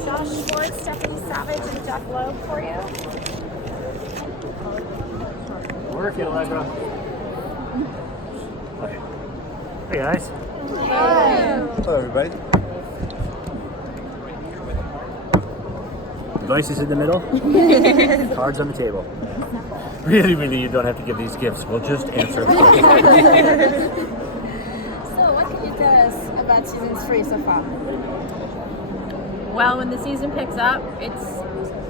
Josh Schwartz, Stephanie Savage, and Jeph Loeb for you. Work it, Allegra. Hey guys. Hi. Hello, everybody. Devices in the middle. Cards on the table. Really, you don't have to give these gifts. We'll just answer the question. So, what can you tell us about season 3 so far? Well, when the season picks up, it's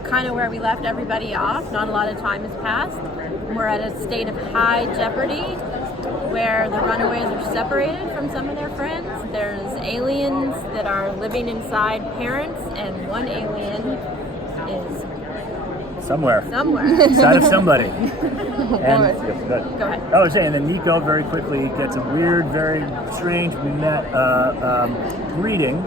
kind of where we left everybody off. Not a lot of time has passed. We're at a state of high jeopardy where the runaways are separated from some of their friends. There's aliens that are living inside parents, and one alien is Somewhere. Inside of somebody. And good. Go ahead. I was saying, and then Nico very quickly gets a weird, very strange greeting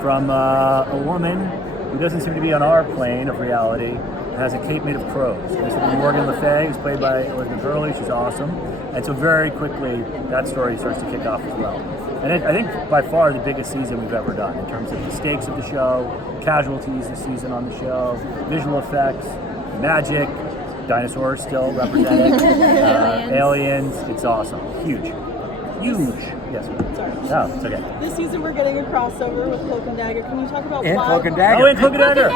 from a woman who doesn't seem to be on our plane of reality and has a cape made of crows. This is Morgan Le Fay, who's played by Elizabeth Hurley. She's awesome. And so very quickly, that story starts to kick off as well. And I think by far the biggest season we've ever done in terms of the stakes of the show, casualties this season on the show, visual effects, magic, dinosaurs still represented, aliens. It's awesome. Huge. Yes. Sorry. No, it's okay. This season we're getting a crossover with Cloak and Dagger. Can you talk about And why? Cloak and Dagger. Oh, and Cloak and Dagger.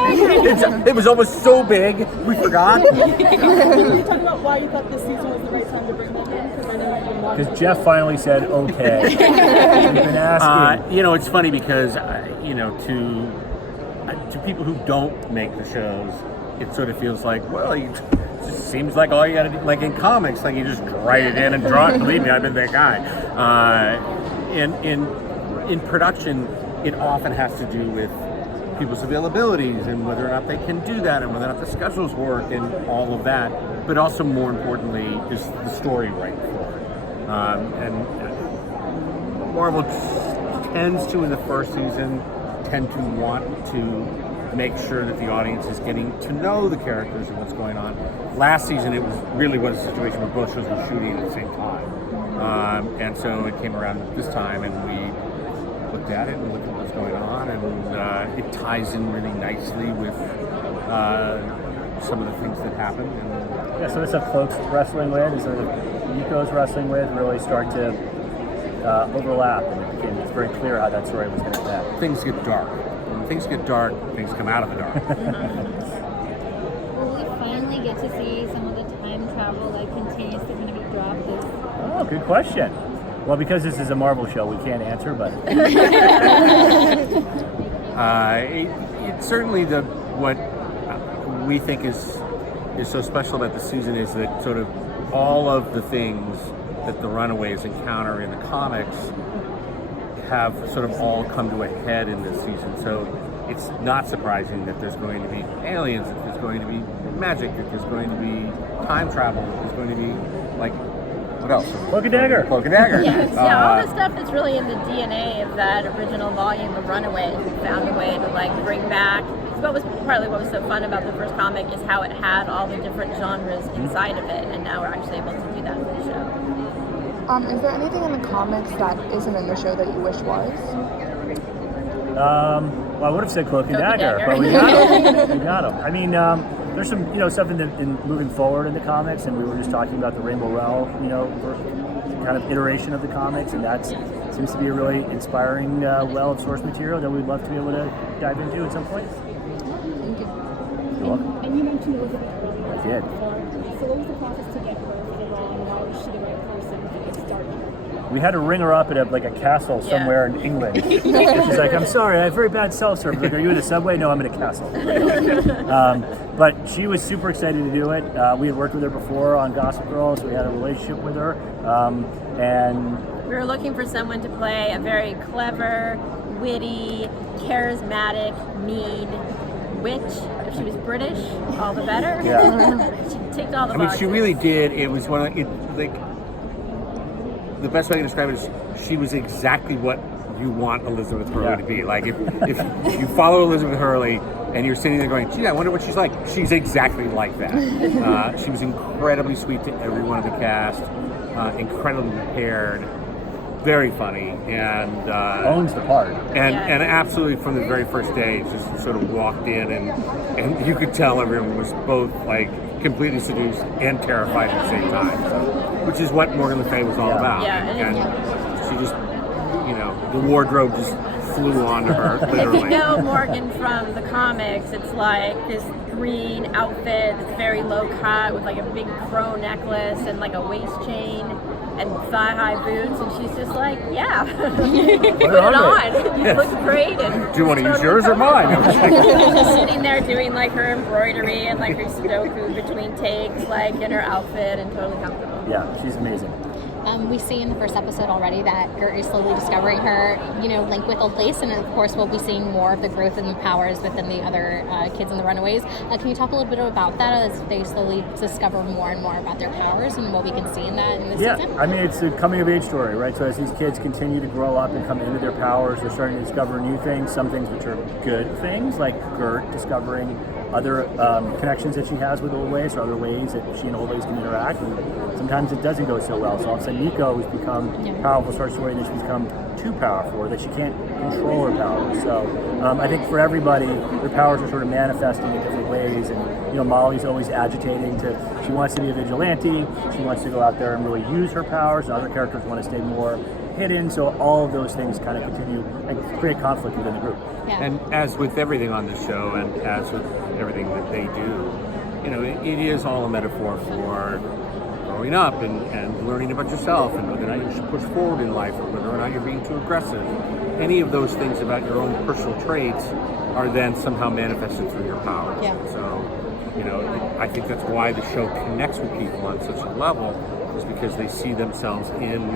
It was almost so big, we forgot. Can you talk about why you thought this season was the right time to bring them in? Because I know you've been watching. Because Jeph finally said, okay. We've been asking. It's funny because, to people who don't make the shows, it sort of feels like, well, it just seems like all you got to do, like in comics, like you just write it in and draw it. Believe me, I've been that guy. In production, it often has to do with people's availabilities and whether or not they can do that and whether or not the schedules work and all of that. But also, more importantly, is the story right for it. And Marvel tends to, in the first season, tend to want to make sure that the audience is getting to know the characters and what's going on. Last season, it was a situation where both shows were shooting at the same time. And so it came around this time, and we looked at it and looked at what's going on, and it ties in really nicely with some of the things that happened. And Yeah, so this stuff Cloak's wrestling with, and sort of Nico's wrestling with, really start to overlap, and it's very clear how that story was going to fit. things get dark. When things get dark, things come out of the dark. Will we finally get to see some of the time travel like continuously going to be dropped? Oh, good question. Well, because this is a Marvel show, we can't answer, but It's certainly what we think is so special about the season is that sort of all of the things that the Runaways encounter in the comics have sort of all come to a head in this season. So it's not surprising that there's going to be aliens, that there's going to be magic, that there's going to be time travel, that there's going to be, like, what else? Cloak and Dagger. Cloak and Dagger. All this stuff is really in the DNA of that original volume of Runaways. We found a way to bring back. What was so fun about the first comic is how it had all the different genres inside of it, and now we're actually able to do that in the show. Is there anything in the comics that isn't in the show that you wish was? Well, I would have said Cloak and Dagger, but we got them. I mean, there's some, stuff in moving forward in the comics, and we were just talking about the Rainbow Rowell, kind of iteration of the comics, and that seems to be a really inspiring well of source material that we'd love to be able to dive into at some point. Thank you. You're welcome. And you mentioned Elizabeth earlier. I did. So what was the process to get her for the role? Why was she the right person to get started? We had to ring her up at a castle somewhere in England. She's like, I'm sorry, I have very bad cell service. Like, are you in a subway? No, I'm in a castle. But she was super excited to do it. We had worked with her before on Gossip Girl, so we had a relationship with her. And We were looking for someone to play a very clever, witty, charismatic, mean witch. If she was British, all the better. Yeah. She ticked all the I mean, boxes. she really did. It was one of the best way I can describe it is she was exactly what you want Elizabeth Hurley to be. Like if you follow Elizabeth Hurley and you're sitting there going, gee, I wonder what she's like. She's exactly like that. She was incredibly sweet to every one of the cast, incredibly prepared, very funny and Owns the part. and absolutely from the very first day, just sort of walked in and you could tell everyone was both like completely seduced and terrified at the same time. So, which is what Morgan Le Fay was all about. Yeah, and she just, the wardrobe just flew onto her, literally. If you know Morgan from the comics, it's like this green outfit that's very low cut with like a big crow necklace and like a waist chain and thigh-high boots, and she's just like, yeah, put it on. You look great. And Do you want to use yours or mine? She's sitting there doing like her embroidery and like her Sudoku between takes, like in her outfit, and totally comfortable. Yeah, she's amazing. We see in the first episode already that Gert is slowly discovering her, link with Old Lace, and of course we'll be seeing more of the growth and the powers within the other kids in the Runaways. Can you talk a little bit about that as they slowly discover more and more about their powers and what we can see in that in this season? I mean, it's a coming of age story, right? So as these kids continue to grow up and come into their powers, they're starting to discover new things, some things which are good things, like Gert discovering other connections that she has with Old Lace or other ways that she and Old Lace can interact. And sometimes it doesn't go so well. So all of a sudden Nico has become powerful, starts to worry that she's become too powerful or that she can't control her powers. So I think for everybody, their powers are sort of manifesting in different ways. And Molly's always agitating she wants to be a vigilante. She wants to go out there and really use her powers. And other characters want to stay more hidden. So all of those things kind of continue and create conflict within the group. Yeah. And as with everything on this show, and as with everything that they do, it is all a metaphor for growing up and learning about yourself and whether or not you should push forward in life or whether or not you're being too aggressive. Any of those things about your own personal traits are then somehow manifested through your powers. Yeah. So, I think that's why the show connects with people on such a level, is because they see themselves in,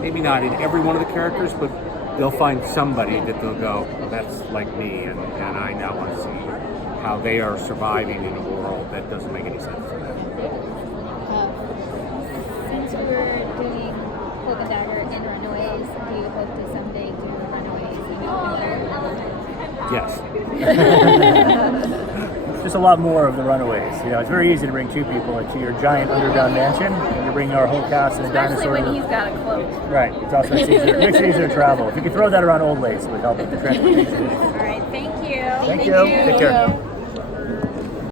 maybe not in every one of the characters, but they'll find somebody that they'll go, oh, that's like me, and I now want to see how they are surviving in a world that doesn't make any sense to them. Since we're doing Cloak and Dagger in Runaways, do you hope to someday do Runaways in Just a lot more of the Runaways. It's very easy to bring two people into your giant underground mansion, and you're bringing our whole cast and a Especially dinosaur. when he's got a cloak. Right. It's also makes it easier to travel. If you could throw that around Old Lace, it would help with the transportation issue. All right, thank you. Thank you. Take care.